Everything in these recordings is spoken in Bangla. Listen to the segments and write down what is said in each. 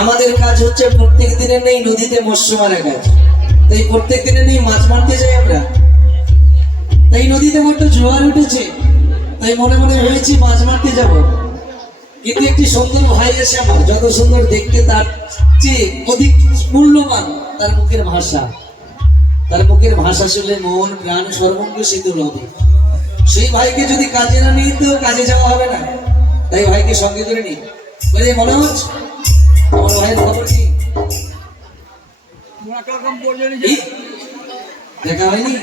আমাদের কাজ হচ্ছে প্রত্যেক দিনের নেই নদীতে মৎস্য মারা কাজ, তাই প্রত্যেক দিনে নেই মাছ মারতে যাই আমরা। তাই নদীতে বড্ড জোয়ার উঠেছে, তাই মনে মনে ভেবেছি মাছ মারতে যাব। কিন্তু একটি সুন্দর ভাই এসে আমার, যত সুন্দর দেখতে তার চেয়ে অধিক মূল্যবান তার মুখের ভাষা। তার মুখের ভাষা শুনলে মন প্রাণ সর্বঙ্গ শীতল হবে। সেই ভাইকে যদি কাজে না নিই তো কাজে যাওয়া হবে না, তাই ভাইকে সঙ্গে করে নিই। বলে মনে হচ্ছে আমার ভাইয়ের খবর কি দেখা হয়নি?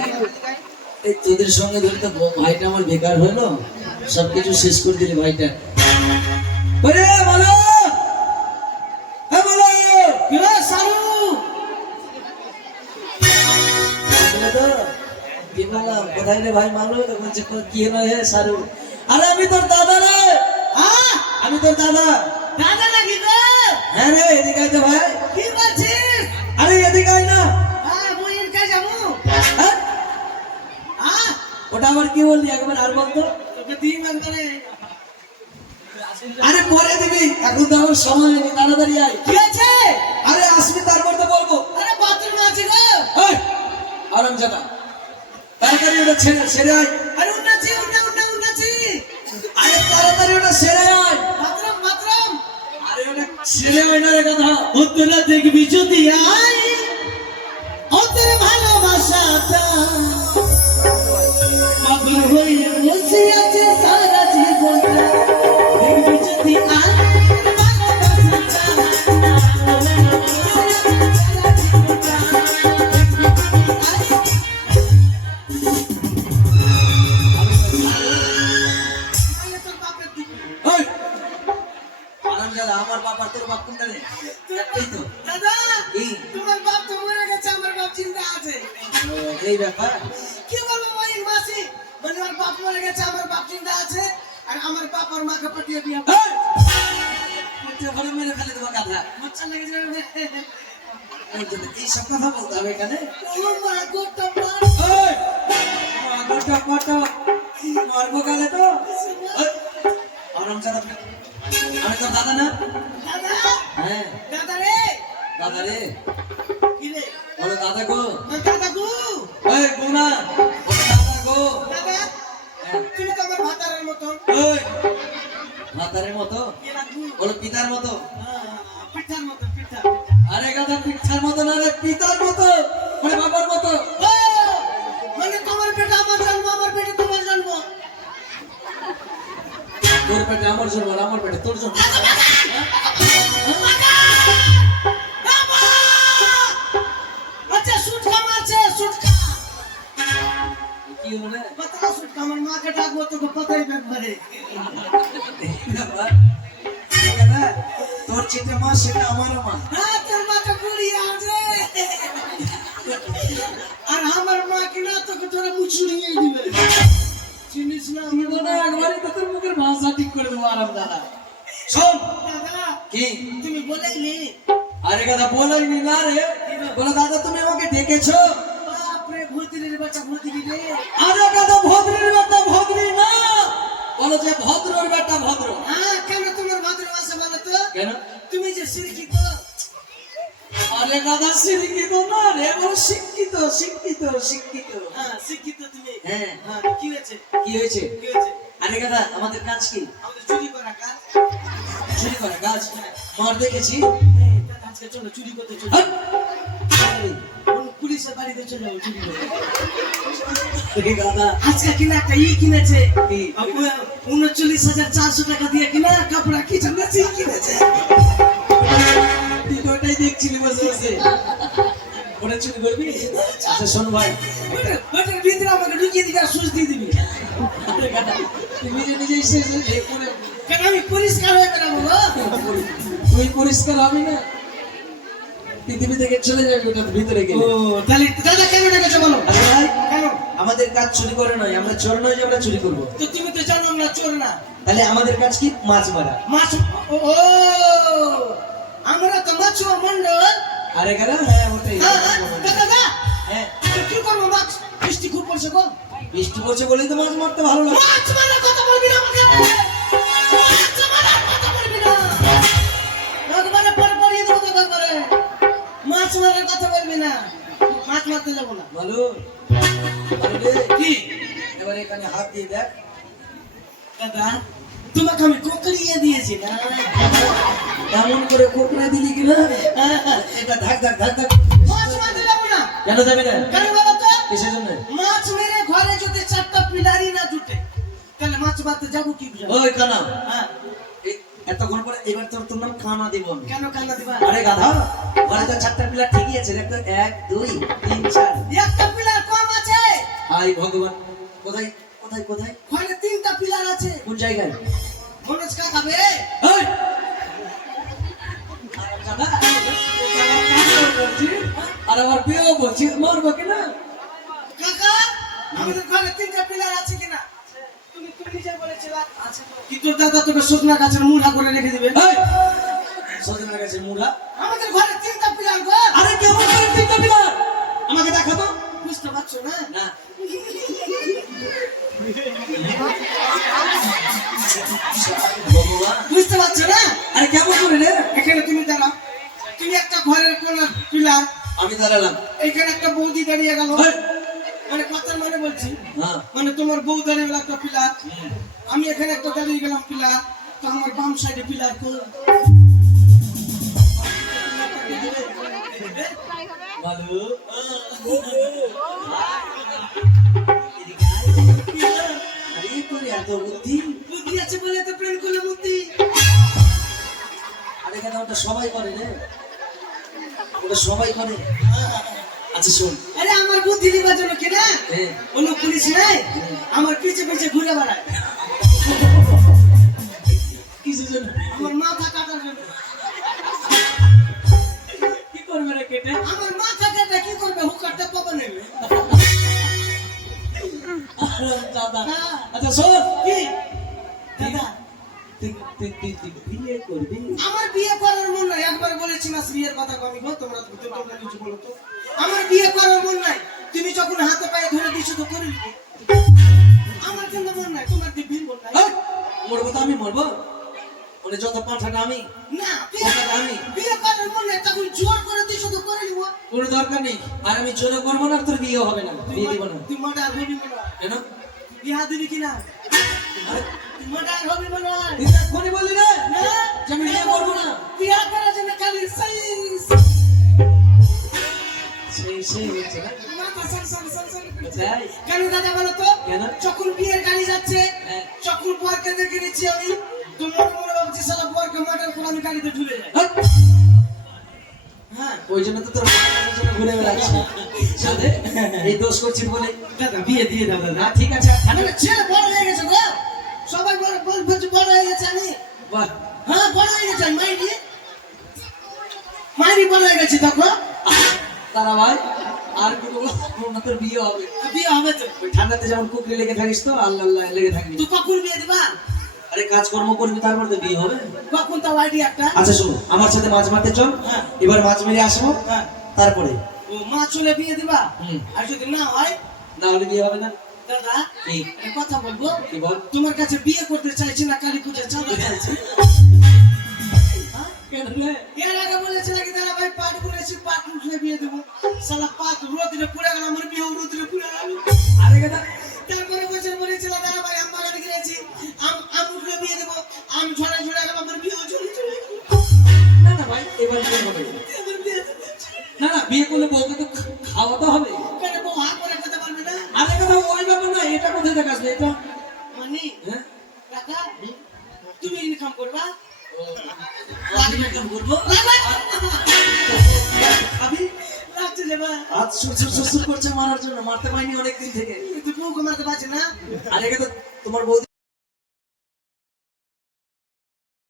এই তোদের সঙ্গে ধরে তো ভাইটা আমার বেকার হলো, সবকিছু শেষ করে দিলি ভাইটা। কোথায় রে ভাই মারলো? কি হলো হে সারু? আরে আমি তোর দাদা রে, আমি তোর দাদা। দাদা নাকি গো? হ্যাঁ রে, এদিকে আয় তো ভাই। কি বলছিস? আরে এদিকে আয় না। মুই এনকে যাবো। ওটা আবার কি বললি একবার আর বলতো? তোকে দিই একবারে। আরে পরে দিবি, এখন তো আমার সময় নেই, তাড়াতাড়ি আয়। কি আছে? আরে আসবি তারপর তো বলবো। আরে বাথরুম আছে গো। এই আরাম জানা তাড়াতাড়ি ওটা ছেড়ে আয়। আরে উন্নতি উন্নতি। আরে তাড়াতাড়ি ওটা ছেড়ে আয়। বাথরুম। আরে ওটা ছেড়ে আয় না রে কথা। তোরা দেখবি যদি আয় ওদের ভালোবাসাটা পাগল হয়ে বসে আছে সারা জীবনটা। দেখবি যদি আয় আমার বাবা তোর বাপ কোনটা রে? একটাই তো। দাদা এই তোমার বাপ তো মরে গেছে, আমার বাপ চিন্তা আছে। এই ব্যাপার কি বলবো ভাই মাসি, মানে আমার বাপ মরে গেছে, আমার বাপ চিন্তা আছে, আর আমার বাপ আর মাকে পাঠিয়ে বিয়ে ঘরে মেরে ফেলে দেবো গাধা। মচ্ছা লেগে যাবে। এই সব কথা বলতে হবে এখানে? মারবো গালে তো। আমি তোর দাদা না? হ্যাঁ দাদা রে। দাদা রে কি রে? বলো দাদা গো। দাদা গো। এই গো না, দাদা গো। দাদা তুমি তো আমার ভাতারের মতো। এই ভাতারের মতো? বলো পিতার মতো। পিঠার মতো, পিঠা। আরে গাধা, পিঠার মতো না রে, পিতার মতো, মানে বাবার মতো। মানে তোমার পেটে আমার জন্ম, আমার পেটে তোমার জন্ম। তোর পেটে আমার জন্ম, আমার পেটে তোর জন্ম। আচ্ছা সুটকা মারছে, সুটকা কি হলো? কথা সুটকা, আমার মাকে ডাকবো তোকে কথাই ব্যাপারে। তোর যেটা মা সেটা আমারও মা। হ্যাঁ তোর মাটা বুড়ি আছে, আর আমার মা কিনা তোকে তোরা মুচুড়ি নিয়ে দিবে। চিনিস না? আমি বলে একবারই তো তোর মুখের ভাষা ঠিক করে দেবো আরাম দাদা। শোন দাদা কি তুমি বলেইনি? আরে গাধা বলাইনি না রে, বলে দাদা তুমি আমাকে ডেকেছো? বাপরে ভূতির বাচ্চা, ভূতির রে। আরে গাধা ভদ্রের বেটা ভদ্রি না, বলো যে ভদ্রের বেটা ভদ্র। হ্যাঁ কেন তোমার ভাদ্র মাসে বলো তো? কেন? তুমি যে শিক্ষিত। আরে গাধা শিক্ষিত না রে, বলো শিক্ষিত শিক্ষিত শিক্ষিত। হ্যাঁ শিক্ষিত তুমি। হ্যাঁ হ্যাঁ কি হয়েছে? কি হয়েছে? কি হয়েছে? আরে গাধা আমাদের কাজ কি? আমাদের চুরি করা কাজ। চুরি করা কাজ? মার দেখেছি। আজকে চলো চুরি করতে চলো। হাট! পুলিশের বাড়িতে চলে যাবো চুরি করতে। গাধা আজকে কিনা একটা কিনেছে কি? 39,400 টাকা দিয়ে কিনা কাপড় কি জানাচ্ছি কিনেছে। তুই তো ওটাই দেখছিলি বসে বসে। ওটা চুরি করবি? আচ্ছা শোন ভাই, ওটার ভিতরে আমাকে ঢুকিয়ে দিবি আর সুচ দিয়ে দিবি। আরে গাধা, তুই নিজে নিজে এসে কেন আমি পরিষ্কার হয়ে বেড়াবো গো? তুই পরিষ্কার হবি না, পৃথিবী থেকে চলে যাবে ওটার ভিতরে ও গেলে। তাহলে দাদা কেন ডেকেছো বলো? আরে ভাই, কেন? আমাদের কাজ চুরি করে নয়, আমরা চোর নয় যে আমরা চুরি করবো। তো তুমি তো জানো আমরা চোর না। তাহলে আমাদের কাজ কি? মাছ মারা। মাছ ও আমরা তো মাছুয়া মন্ডল। আরে গাধা, হ্যাঁ ওটাই। দাদা হ্যাঁ, তো কি করবো? মাছ বৃষ্টি খুব পড়ছে গো। বৃষ্টি পড়ছে বলেই তো মাছ মারতে ভালো লাগে। মাছ মারার কথা বলবি না আমাকে। মাছ মারার কথা বলবি না। একবারে পরে পড়িয়ে দেবো তোকে করে। মাছ মারার কথা বলবি না। মাছ মারতে যাবো না। ভালো ভালো রে। কি এবার এখানে হাত দিয়ে দেখ। দাদা তোমাকে আমি কোকড়িয়ে দিয়েছি না? এমন করে কোকড়া দিলি কিনা, এটা ধাক ধাক ধাক ধাক। মাছ মারতে যাবো না। কেন যাবে না? কেন বলো তো? কিসের জন্য? মাছ মেরে ঘরে যদি 4টা পিলারি না জুটে তাহলে মাছ মারতে যাবো কি বুঝা? ওই কানা, হ্যাঁ এতক্ষণ পরে এবার তোর নাম কানা দিব আমি। কেন কান্না দিবা? আরে গাধা, ঘরে তো 4টা পিলার ঠিকই আছে, দেখ তো 1 2 3 4। একটা পিলার কম আছে। হাই ভগবান, কোথায় কোথায় কোথায়? ঘরে 3টা পিলার আছে। কোন জায়গায়? মনোজ কাকা বে এই! আরে গাধা, বলছি, আর আমার বিয়েও বলছি, মারবো কিনা? কাকা আমাদের ঘরে 3টা পিলার আছে কিনা? তুমি তুমি নিজে বলেছিলা আছে তো। কি তোর দাদা তোকে শুকনা গাছের মুড়া করে রেখে দিবে? এই! সজনের কাছে মুড়া। আমাদের ঘরে 3টা পিলার গো। আরে কেমন করে 3টা পিলার? আমাকে দেখা তো। বুঝতে পারছো না? না। ভগবান, বুঝতে পারছো না? আরে কেমন করে রে? এখানে তুমি দাঁড়াও। তুমি একটা ঘরের কোন পিলার, আমি দাঁড়ালাম। এখানে একটা বৌদি দাঁড়িয়ে গেল। এই! মানে কথার মানে বলছি, হ্যাঁ। মানে তোমার বউ দাঁড়িয়ে গেল একটা পিলার, আমি এখানে একটা দাঁড়িয়ে গেলাম পিলার, তো আমার বাম সাইডে পিলার কো। ভালো। আরে তোর এত বুদ্ধি? বুদ্ধি আছে বলে তো প্রেম করলে বুদ্ধি। আরে কেন, ওটা সবাই করে রে, ওটা সবাই করে। আচ্ছা শোন, আরে আমার বুদ্ধি দিবার জন্য কি না? হ্যাঁ, অন্য পুলিশ নাই, আমার পিছে পিছে ঘুরে বেড়ায়। কিসের জন্য? আমার মাথা কাটার জন্য। কি করবে রে কেটে? আমার মাথা কাটা কি করবে? হুকারটা পাবা নেবে। দাদা, হ্যাঁ। আচ্ছা শোন, কি দাদা তুই বিয়ে করবি? আমার বিয়ে করার মন নাই। একবার বলেছি না বিয়ের কথা কমি গো, তোমরা তোমরা কিছু বলো তো। আমার বিয়ে করার মন নাই। তুমি যখন হাতে পায়ে ধরে দিছো তো করে নিবো। আমার কিন্তু মন নাই, তোমার দিবি মন নাই। এই! মরবো তো আমি, মরবো। ওরে যত পাঠাটা আমি, না আমি। বিয়ে করার মন নাই, তখন জোর করে দিছো তো করে নিবো। কোনো দরকার নেই। আর আমি জোরে করবো না, তোর বিয়ে হবে না, বিয়ে দিব না। তুই মার্ডার হবি মনে হয়। কেন? বিয়া দিবি কিনা? আরে, তুই মার্ডার হবি মনে হয়। তুই এক্ষুনি বললি রে না, যে আমি বিয়ে করবো না। বিয়া করার জন্য খালি সেই হচ্ছে না? মাথা সর সর সর সর করছে। তাই? কেন দাদা বলো তো? কেন? যখন বিয়ের গাড়ি যাচ্ছে, হ্যাঁ। যখন বরকে দেখে নিচ্ছি আমি, তো মনে মনে ভাবছি সালা বরকে মার্ডার করে আমি গাড়িতে ঝুলে যাই। হাট! হ্যাঁ ওই জন্য তো তোর মাথার জন্য ঘুরে বেড়াচ্ছি সাথে, এই দোষ করছিস বলে। দাদা বিয়ে দিয়ে দাও দাদা। না ঠিক আছে, মানে ছেলে বড় হয়ে গেছে গো, সবাই বলছে বড় হয়ে গেছে আমি। বাহ, হ্যাঁ বড় হয়ে গেছে আমি, মাইরি বড় হয়ে গেছি তখন। তারা ভাই আর কোনো তোর বিয়ে হবে। বিয়ে হবে তো। ওই ঠান্ডাতে যেমন কুকরি লেগে থাকিস তো, আল্লাহ আল্লাহ লেগে থাকবি। তুই কখন বিয়ে দিবা? আরে কাজকর্ম করবি, তারপর তো বিয়ে হবে। কখন তাও আইডিয়া একটা? আচ্ছা শোন, আমার সাথে মাছ মারতে চল। হ্যাঁ। এবার মাছ মেরে আসবো, হ্যাঁ তারপরে। ও মা চলে বিয়ে দিবা? হুম। আর যদি না হয় না হলে বিয়ে হবে না। দাদা কি? একটা কথা বলবো। কি বল? তোমার কাছে বিয়ে করতে চাইছি না, কালী পূজা চাঁদা চাইছি। কেন রে? এর আগে বলেছে নাকি দাদা ভাই পাট বলেছি পাট উঠে বিয়ে দেবো, সালা পাট রোদে পুড়ে গেল, আমার বিয়ে রোদে পুড়ে গেল। আরে গাদা, তারপরে বছর বলেছিল দাদা ভাই আম বাগানে গিয়েছি, আম উঠলে বিয়ে দেবো, আম ঝড়ে ঝরে গেল, আমার বিয়ে ঝরে ঝরে গেল। না না ভাই, এবার বিয়ে হবে। আমার বিয়ে দেবো। না না, বিয়ে করলে বউকে তো খাওয়াতে হবে। কেন বউ হাত করে খেতে পারবে না? আরে কথা ওই ব্যাপার না, এটা কোথায় দেখা আসবে এটা? মানে হ্যাঁ, কাকা তুমি ইনকাম করবা? আমি একদম বলবো। লাগবে? আমি লাগছে বা হাত সুর করছে মারার জন্য, মারতে পারিনি অনেকদিন থেকে। তুই বউকে মারতে পারছিস না? আর একে তো তোমার বৌদি